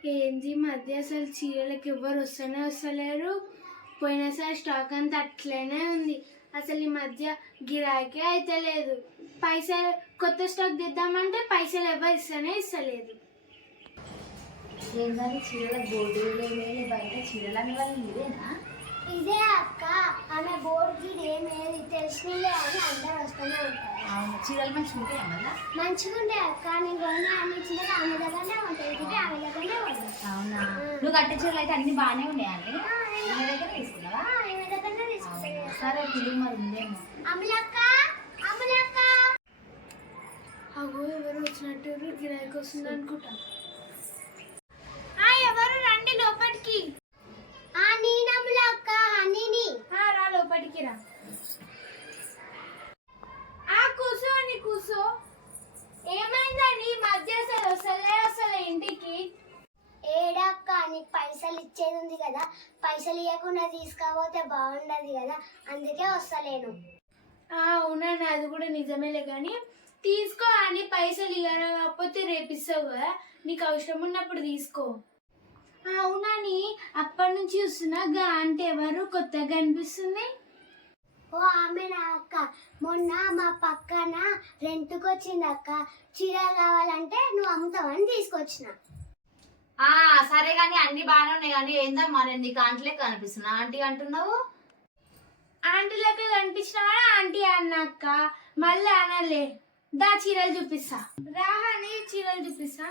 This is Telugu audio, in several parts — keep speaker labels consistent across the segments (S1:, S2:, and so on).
S1: ఏంది మధ్య అసలు చీరలకు ఎవరు వస్తలేరు. పోయినసారి స్టాక్ అంతా అట్లనే ఉంది. అసలు ఈ మధ్య గిరాకీ అయితే లేదు. పైసలు కొత్త స్టాక్ తెద్దామంటే పైసలు ఎవరు ఇస్తలేదు.
S2: ఏంటంటే చీరల బోర్డు బయట చీరలు అనే వాళ్ళు ఇదేనా?
S3: ఇదే అక్క, ఆమె బోర్డుకి ఏమేది తెలిసినలే అని అందరూ వస్తూనే ఉంటారు.
S2: అవును, చీరలు మంచిగా ఉంటాయి మళ్ళీ.
S3: మంచిగా ఉంటాయి అక్క, నేను కొన్ని అన్ని చీరలు ఆమె దగ్గరనే ఉంటాయి, ఇది ఆమె దగ్గరనే ఉంటాయి.
S2: అవునా, నువ్వు కట్టే చీరలు అయితే అన్ని బాగానే ఉన్నాయండి. ఆమె దగ్గర తీసుకున్నావా?
S3: ఆమె దగ్గరనే తీసుకుంటాను.
S2: సరే పిలువు, మరి ఉందేమో.
S3: అమలక్క, అమలక్క.
S1: అగో ఎవరు వచ్చినట్టు గిరాకీ వస్తుంది అనుకుంటా. ఎవరు రండి లోపలికి.
S3: నేనమ్మలక్క, అన్నీని.
S1: రా లోపలికి రా. కూసో. ఏమైందని మధ్య అసలు ఇంటికి?
S3: ఏడక్క, నీకు పైసలు ఇచ్చేది ఉంది కదా, పైసలు ఇవ్వకుండా తీసుకపోతే బాగుండదు కదా, అందుకే వస్తలేను.
S1: అవునండి, అది కూడా నిజమేలే, కానీ తీసుకో అని పైసలు ఇవ్వకపోతే రేపిస్తావు కదా, నీకు అవసరం ఉన్నప్పుడు తీసుకో. అవునని అప్పటి నుంచి చూస్తున్నా గా అంటే ఎవరు కొత్తగా అనిపిస్తుంది.
S3: ఓ ఆమెనా అక్క, మొన్న మా పక్కన రెంట్కి వచ్చింది అక్క, చీరలు కావాలంటే నువ్వు అమ్ముతావని తీసుకొచ్చిన.
S2: సరే కానీ అన్ని బాగానే ఉన్నాయి, కానీ ఏందమ్మా నేను నీకు ఆంటీ లెక్క కనిపిస్తున్నా? ఆంటీ అంటున్నావు.
S1: ఆంటీ లెక్క కనిపించినావా? ఆంటీ అన్నాక మళ్ళీ అనలే. దా చీరలు చూపిస్తా, రా అని చీరలు చూపిస్తా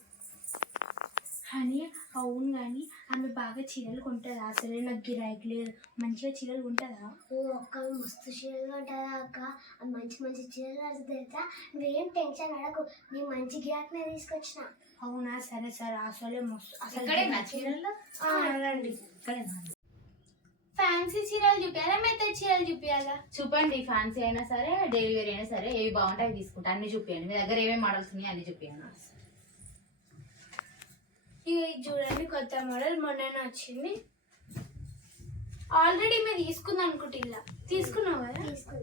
S1: అని. అవును కానీ ఆమె బాగా చీరలు కొంటుందా? అసలే నాకు గిరాకీ లేదు, మంచిగా చీరలు కొంటుందా?
S3: ఓ అక్క, మస్తు చీరలు ఉంటుందా అక్క, మంచి మంచి చీరలు తెలుసా, నువ్వేం టెన్షన్ పడకు, నేను మంచి గిరాకీనే తీసుకొచ్చిన.
S1: అవునా, సరే అసలే మస్తు. అసలు
S2: చీరలు
S1: రండి, ఫ్యాన్సీ చీరలు చూపించాలా, మెత్తడి చీరలు చూపించాలా?
S2: చూపండి, ఫ్యాన్సీ అయినా సరే డైలీ వేర్ అయినా సరే ఏవి బాగుంటాయి అవి తీసుకుంటా. అన్ని చూపించండి, మీ దగ్గర ఏమేమి మోడల్స్ ఉన్నాయి అన్ని చూపించండి.
S1: ఇది చూడండి, కొత్త మోడల్ మొన్న వచ్చింది. ఆల్రెడీ మీరు తీసుకుంది అనుకుంటే, ఇలా తీసుకున్నావు కదా.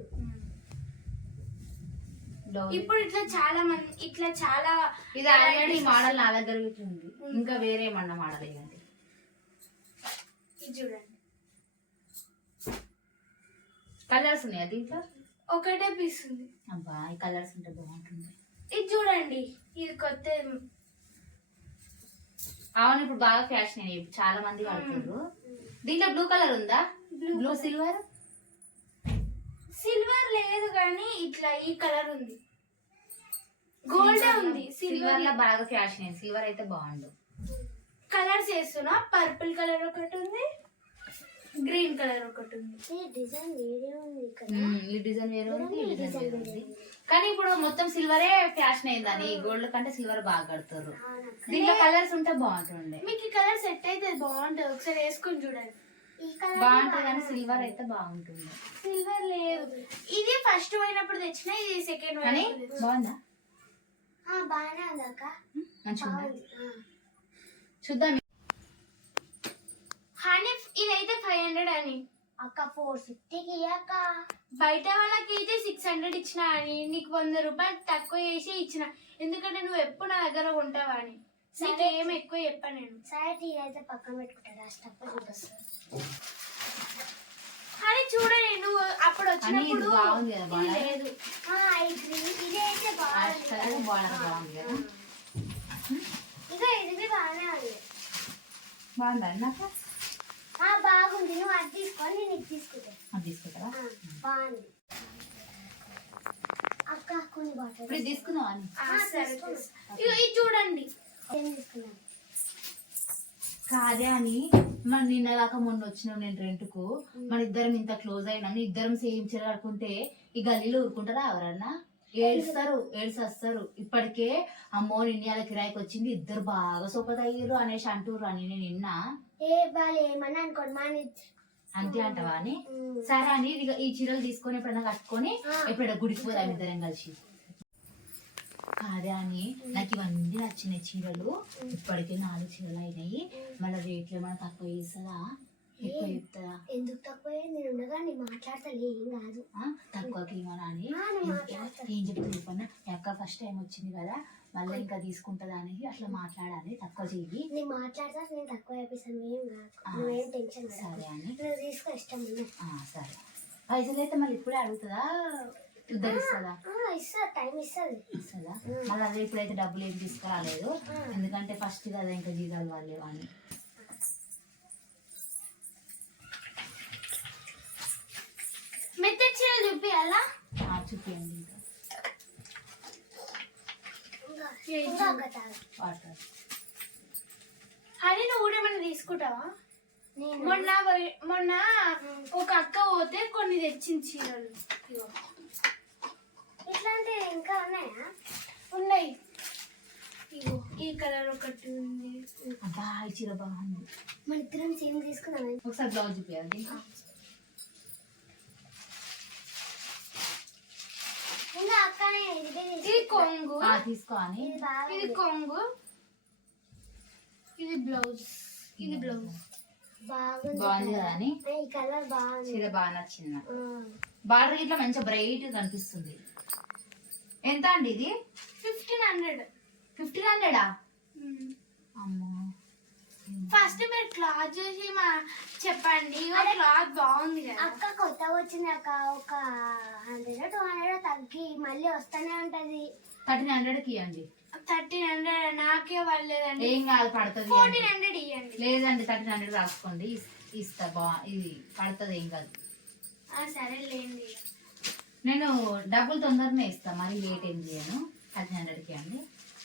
S1: ఇప్పుడు ఇట్లా చాలా
S2: ఇది ఆల్రెడీ మోడల్ నా దగ్గర ఉంది. ఇంకా వేరే ఏమన్నా మోడల్ ఇవ్వండి.
S1: ఇది చూడండి,
S2: కలర్స్ ఉన్నాయా దీంట్లో?
S1: ఒకటే పీస్ ఉంది.
S2: అబ్బా, ఈ కలర్స్ ఉంటే బాగుంటుంది.
S1: ఇది చూడండి, ఇది కొత్త.
S2: అవును, ఇప్పుడు బాగా ఫ్యాషన్ అయ్యి చాలా మంది వాడుతున్నారు. దీంట్లో బ్లూ కలర్ ఉందా? బ్లూ
S1: సిల్వర్ లేదు కానీ ఇట్లా ఈ కలర్ ఉంది, గోల్డ్ ఉంది.
S2: సిల్వర్ లో బాగా ఫ్యాషన్ అయింది, సిల్వర్ అయితే బాగుండు.
S1: కలర్స్ వేస్తున్నా, పర్పుల్ కలర్ ఒకటి ఉంది, గ్రీన్ కలర్ ఒకటి ఉంది.
S3: ఈ డిజైన్ వేరే ఉంది కదా,
S2: ఈ డిజైన్ వేరే ఉంది, ఈ డిజైన్ వేరే ఉంది. కానీ ఇప్పుడు మొత్తం సిల్వరే ఫ్యాషన్ అయిందని, గోల్డ్ కంటే సిల్వర్ బాగా కడతారు. దీంట్లో కలర్స్ ఉంటే బాగుంటుండే.
S1: మీకు ఈ కలర్ సెట్ అయితే బాగుంటుంది, ఒకసారి వేసుకొని చూడండి.
S2: బాగుంటుంది కానీ సిల్వర్ అయితే బాగుంటుంది.
S1: సిల్వర్ లేదు, ఇది ఫస్ట్ పోయినప్పుడు తెచ్చిన, ఇది సెకండ్
S2: కానీ బాగుందా?
S3: బాగానే ఉంది అక్క,
S2: మంచిగా చూద్దాం.
S1: హనీ ఇదైతే 500 అని
S3: అక్క, 450కి అక్క.
S1: బయట వాళ్ళకి అయితే 600 ఇచ్చిన అని, నీకు 100 రూపాయలు తక్కువ చేసి ఇచ్చిన, ఎందుకంటే నువ్వు ఎప్పుడు నా దగ్గర ఉంటావా అని. నీకు ఏం ఎక్కువ చెప్పా నేను.
S3: సరే, అయితే పక్కన పెట్టుకుంటా, స్టప్ చూపిస్తాను.
S1: కానీ చూడండి, నువ్వు అప్పుడు వచ్చినప్పుడు
S2: బాగుంది కదా,
S1: లేదు.
S3: ఇదైతే
S2: బాగుంది కదా,
S3: ఇక ఇది బాగానే ఉంది.
S2: బాగుందా నాకు?
S3: బాగుంది, నువ్వు అది తీసుకొని నేను ఇది తీసుకుంటా.
S2: అది తీసుకుంటావా?
S3: బాగుంది అక్క, కొన్ని బాటిల్
S2: ఇప్పుడు తీసుకున్నావా?
S1: ఇది చూడండి,
S3: ఏం తీసుకున్నాను
S2: కాదే అని. మన నిన్న దాకా మొన్న వచ్చినావు నేను రెంట్కు, మన ఇద్దరం ఇంత క్లోజ్ అయినా, ఇద్దరం సేమ్ చీర కట్టుకుంటే ఈ గల్లీలో ఊరుకుంటారా ఎవరన్నా? ఏడ్చేస్తారు. ఇప్పటికే అమ్మో నిన్న కిరాయికి వచ్చింది, ఇద్దరు బాగా సోపత అయ్యారు అనేసి అంటుర్రు అని నేను నిన్నా.
S3: వాళ్ళు ఏమన్నా అనుకోండి,
S2: అంతే అంటావా అని. సరే అని ఈ చీరలు తీసుకొని ఎప్పుడైనా కట్టుకొని ఎప్పుడైనా గుడికి పోదాం ఇద్దరం కలిసి. కాదే అని, నాకు ఇవన్నీ నచ్చినాయి చీరలు. ఇప్పటికే 4 చీరలు అయినాయి, మళ్ళీ రేట్లు ఏమైనా తక్కువ చేస్తుందా? ఎక్కువ చెప్తారా?
S3: ఎందుకు తక్కువ? నేను ఉండగా నీ మాట్లాడతాను, ఏం కాదు.
S2: తక్కువకి ఏమన్నా అని ఏం చెప్తుంది చెప్పన్నా? అక్క ఫస్ట్ టైం వచ్చింది కదా, మళ్ళీ ఇంకా తీసుకుంటదా అనేది అట్లా మాట్లాడాలి, తక్కువ చెయ్యి.
S3: నేను మాట్లాడతా, నేను తక్కువ చెప్పేసాను, ఏం కాదు, నువ్వేం టెన్షన్
S2: సరే అని.
S3: నువ్వు తీసుకో, ఇష్టం ఉంది.
S2: సరే. పైసలు అయితే మళ్ళీ ఇప్పుడే అడుగుతుందా, ఉద్ధరిస్తుందా?
S3: ఇస్తా, టైం ఇస్తుంది.
S2: ఇస్తుందా? మళ్ళీ అదే ఇప్పుడైతే డబ్బులు ఏం తీసుకురాలేదు, ఎందుకంటే ఫస్ట్ కదా ఇంకా జీతాలు వాళ్ళే అని.
S1: మెత్తటి చీరలు చూపియాలా?
S2: చూపియండి.
S3: ఇంకా ఒక తాగు.
S2: వాటర్.
S1: అని నువ్వు కూడా ఏమైనా తీసుకుంటావా?
S3: నేను
S1: మొన్న ఒక అక్క పోతే కొన్ని తెచ్చింది చీరలు. ఇగో
S3: ఇట్లాంటివి ఇంకా ఉన్నాయా?
S1: ఉన్నాయి. ఇగో ఈ కలర్ ఒకటి ఉంది.
S2: అబ్బా ఈ చీర బాగుంది.
S3: మన ఇద్దరం సేమ్ తీసుకున్నాం.
S2: ఒకసారి బ్లౌజ్ చూపించాలి.
S3: ఇంకా అక్కనే
S1: ఇది కొంగు,
S2: తీసుకో అని.
S1: ఇది కొంగు, ఇది బ్లౌజ్, ఇది బ్లౌజ్.
S2: బాగుంది కదా అని.
S3: ఈ కలర్ బాగుంది,
S2: చీర బాగా నచ్చింది నాకు. బార్డర్ ఇట్లా మంచిగా బ్రైట్ కనిపిస్తుంది. ఎంత అండి ఇది?
S1: 1500.
S2: 1500? అమ్మో.
S1: ఫస్ట్ మీరు క్లాత్ చూసి చెప్పండి. క్లాత్ బాగుంది కదా.
S3: అక్క కొత్తగా వచ్చింది అక్క, ఒక 100 200 తగ్గి మళ్ళీ వస్తూనే ఉంటది.
S2: 1300కి ఇవ్వండి.
S1: 1300 నాకే పడలేదండి.
S2: ఏం కాదు, పడుతుంది.
S1: 1400 ఇవ్వండి.
S2: లేదండి 1300 రాసుకోండి, ఇస్తా. ఇది పడుతుంది, ఏం కాదు.
S1: సరేలేండి.
S2: నేను డబ్బులు తొందరనే ఇస్తా, మరి లేట్ ఏం చేయను. 1300కి అండి.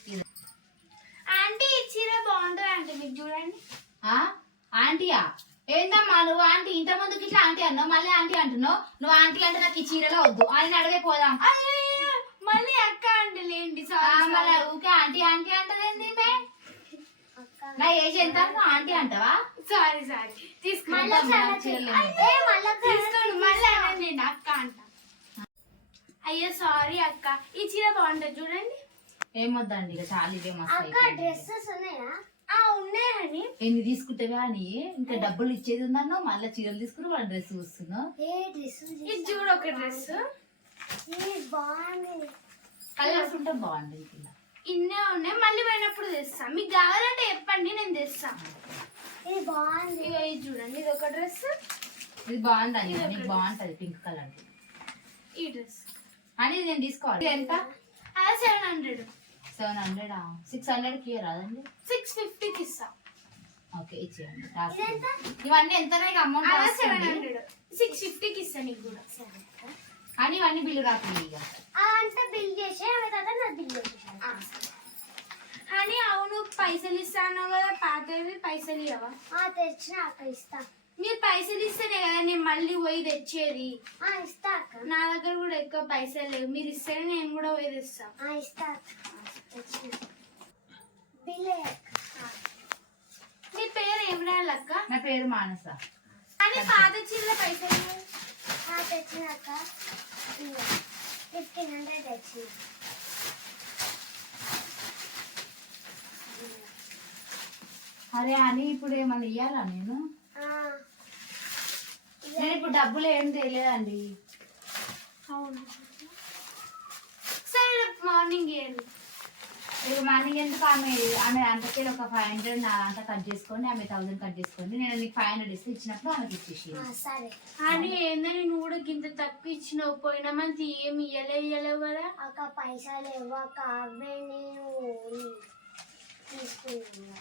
S1: ఆంటీ ఈ చీర బాగుంటుంది అంటే మీకు చూడండి.
S2: ఆంటీయా? ఏందమ్మా నువ్వు ఆంటీ? ఇంత ముందుకి ఇట్లా ఆంటీ అన్నావు, మళ్ళీ ఆంటీ అంటున్నావు. నువ్వు ఆంటీ అంటే నాకు ఈ చీరలో వద్దు, ఆయన అడిగే పోదాం.
S1: మళ్ళీ అక్క అంటే లేండి.
S2: మళ్ళీ ఊకే ఆంటీ ఆంటీ అంటదేంది? నా ఏజ్ ఎంత? ఆంటీ అంటావా?
S1: సారీ తీసుకోండి. మళ్ళీ అనండి అక్క అంట. అయ్యో సారీ అక్క, ఈ చీర బాగుంటుంది చూడండి.
S2: ఏమొద్దండి, ఇక చాలా ఇవే మస్తు.
S3: డ్రెస్సెస్ ఉన్నాయా?
S1: ఉన్నాయని.
S2: ఎన్ని తీసుకుంటావా అని ఇంకా డబ్బులు ఇచ్చేది ఉందన్నో, మళ్ళీ చీరలు తీసుకుని వాళ్ళ డ్రెస్ చూస్తున్నావు.
S1: ఇది చూడు ఒక డ్రెస్
S3: బాగుంది,
S2: కలర్స్ ఉంటే బాగుంది. ఇలా
S1: ఇన్నే ఉన్నాయి, మళ్ళీ పోయినప్పుడు తెస్తా. మీకు కావాలంటే చెప్పండి, నేను తెస్తా.
S3: ఇది బాగుంది.
S1: ఇక ఇది చూడండి, ఇది ఒక డ్రెస్.
S2: ఇది బాగుంది, నీకు బాగుంటది పింక్ కలర్.
S1: ఈ డ్రెస్
S2: అని నేను తీసుకోవాలి. ఎంత?
S1: 700.
S2: 700? 600కి రాదండి?
S1: 650కి ఇస్తా.
S2: ఓకే ఇచ్చేయండి. ఇవన్నీ ఎంత అమౌంట్?
S1: 700. 650కి ఇస్తా నీకు కూడా.
S2: అని ఇవన్నీ బిల్లు రాకుండా ఇక
S3: అంతా బిల్ చేసి బిల్ చేసేసాను.
S1: అని అవును, పైసలు ఇస్తాను కదా, పాతవి పైసలు ఇవ్వవా?
S3: తెచ్చిన అక్క ఇస్తా.
S1: మీరు పైసలు ఇస్తేనే కదా నేను మళ్ళీ పోయి తెచ్చేది.
S3: ఇస్తా అక్క.
S1: నా దగ్గర కూడా ఎక్కువ పైసలు లేవు, మీరు ఇస్తేనే నేను కూడా పోయి తెస్తా.
S3: ఇస్తా. బిల్
S1: మీ పేరు ఏం రాయాలక్క?
S2: నా పేరు మానస.
S1: అని పాత చీరల పైసలు
S3: తెచ్చిన అక్క. 1500 తెచ్చిన.
S2: అరే అని ఇప్పుడు ఏమన్నా ఇయ్యాలా నేను ఇప్పుడు డబ్బులు ఏం తెలియదండి.
S1: అవును సరే, మార్నింగ్ ఇవ్వండి.
S2: ఇప్పుడు మార్నింగ్ ఎందుకు? ఆమె అంతకే ఒక 500 నా అంతా కట్ చేసుకోండి, ఆమె 1000 కట్ చేసుకోండి. నేను నీకు 500 ఇస్తే ఇచ్చినప్పుడు ఆమెకి ఇచ్చేసి.
S3: సరే.
S1: అని ఏందని నువ్వు కూడా గింత తక్కువ ఇచ్చినావు, పోయిన మంత్ ఏమి ఇయ్యలేవు కదా
S3: అక్క. పైసలు ఇవ్వక అవే నేను తీసుకున్నాను.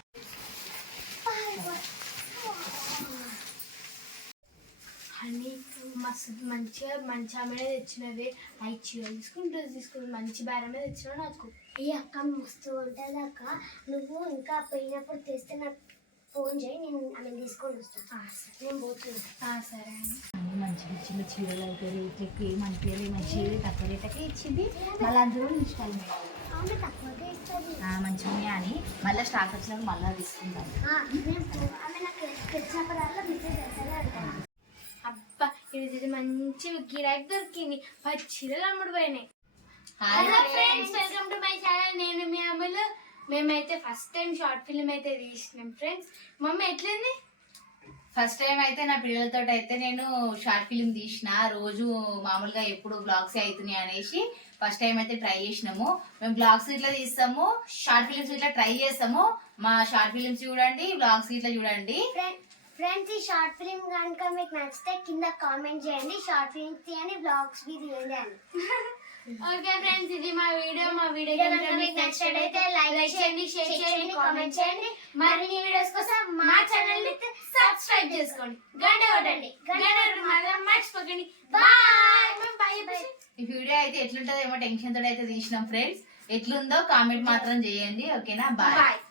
S1: అని మస్తు మంచి ఆమె తెచ్చినవే. 5 చీరలు తీసుకుని డ్రెస్ తీసుకుని మంచి బేరమే తెచ్చినావు నాకు.
S3: ఈ అక్క మస్తు ఉంటుంది అక్క. నువ్వు ఇంకా పోయినప్పుడు తెస్తే నాకు ఫోన్ చేయి, నేను ఆమె తీసుకొని వస్తాను. నేను పోతున్నాను.
S1: సరే
S2: మంచిగా ఇచ్చింది చీరలు అయితే రేట్లకి ఏమనిపించలేదు, మంచి తక్కువ రేట్లకి ఇచ్చింది. మళ్ళీ అందులో ఇస్తాను
S3: తక్కువగా ఇస్తుంది.
S2: మంచిగా అని మళ్ళీ స్టాక్ వచ్చినప్పుడు మళ్ళీ తీసుకుంటాను.
S3: ఆమె నాకు తెచ్చినప్పుడల్లా మెసేజ్ చేస్తానే అంటాను.
S1: అబ్బా ఇది మంచి గిరాకీ దొరికింది. 10 చీరలు అమ్ముడు పోయినాయి.
S2: Hello
S1: friends, welcome to my channel. నేను మీ అమ్మలు. మేమైతే ఫస్ట్ టైం షార్ట్ ఫిల్మ్ అయితే తీసినాం ఫ్రెండ్స్. మమ్మీ ఎట్లుంది?
S2: ఫస్ట్ టైం అయితే నా పిల్లలతో అయితే నేను షార్ట్ ఫిల్మ్ తీసిన. రోజు మామూలుగా ఎప్పుడు బ్లాగ్స్ అవుతున్నాయి అనేసి ఫస్ట్ టైం అయితే ట్రై చేసినాము. మేము బ్లాగ్స్ ఇట్లా తీస్తాము, షార్ట్ ఫిలిమ్స్ ఇట్లా ట్రై చేస్తాము. మా షార్ట్ ఫిలిమ్స్ చూడండి, బ్లాగ్స్ ఇట్లా చూడండి.
S3: ఫ్రెండ్స్ ఈ షార్ట్ ఫిల్మ్ కనుక మీకు నచ్చితే కింద కామెంట్ చేయండి. షార్ట్ ఫిల్మ్స్ తీయండి, బ్లాగ్స్ బి తీయండి అని.
S1: ఓకే ఫ్రెండ్స్, ఇది మా వీడియో
S3: కనుక మీకు నచ్చినట్లయితే లైక్ చేయండి, షేర్ చేయండి, కామెంట్ చేయండి.
S1: మరిన్ని వీడియోస్ కోసం మా ఛానల్ ని సబ్స్క్రైబ్ చేసుకోండి, గంట కొట్టండి, గంట కొట్టడం మాత్రం మర్చిపోకండి. Bye bye.
S2: ఈ వీడియో అయితే ఎట్లుంటుందో ఏమో టెన్షన్ తోటి అయితే తీసినాం ఫ్రెండ్స్. ఎట్లుందో కామెంట్ మాత్రం చేయండి. ఓకేనా, బాయ్.
S1: బాయ్.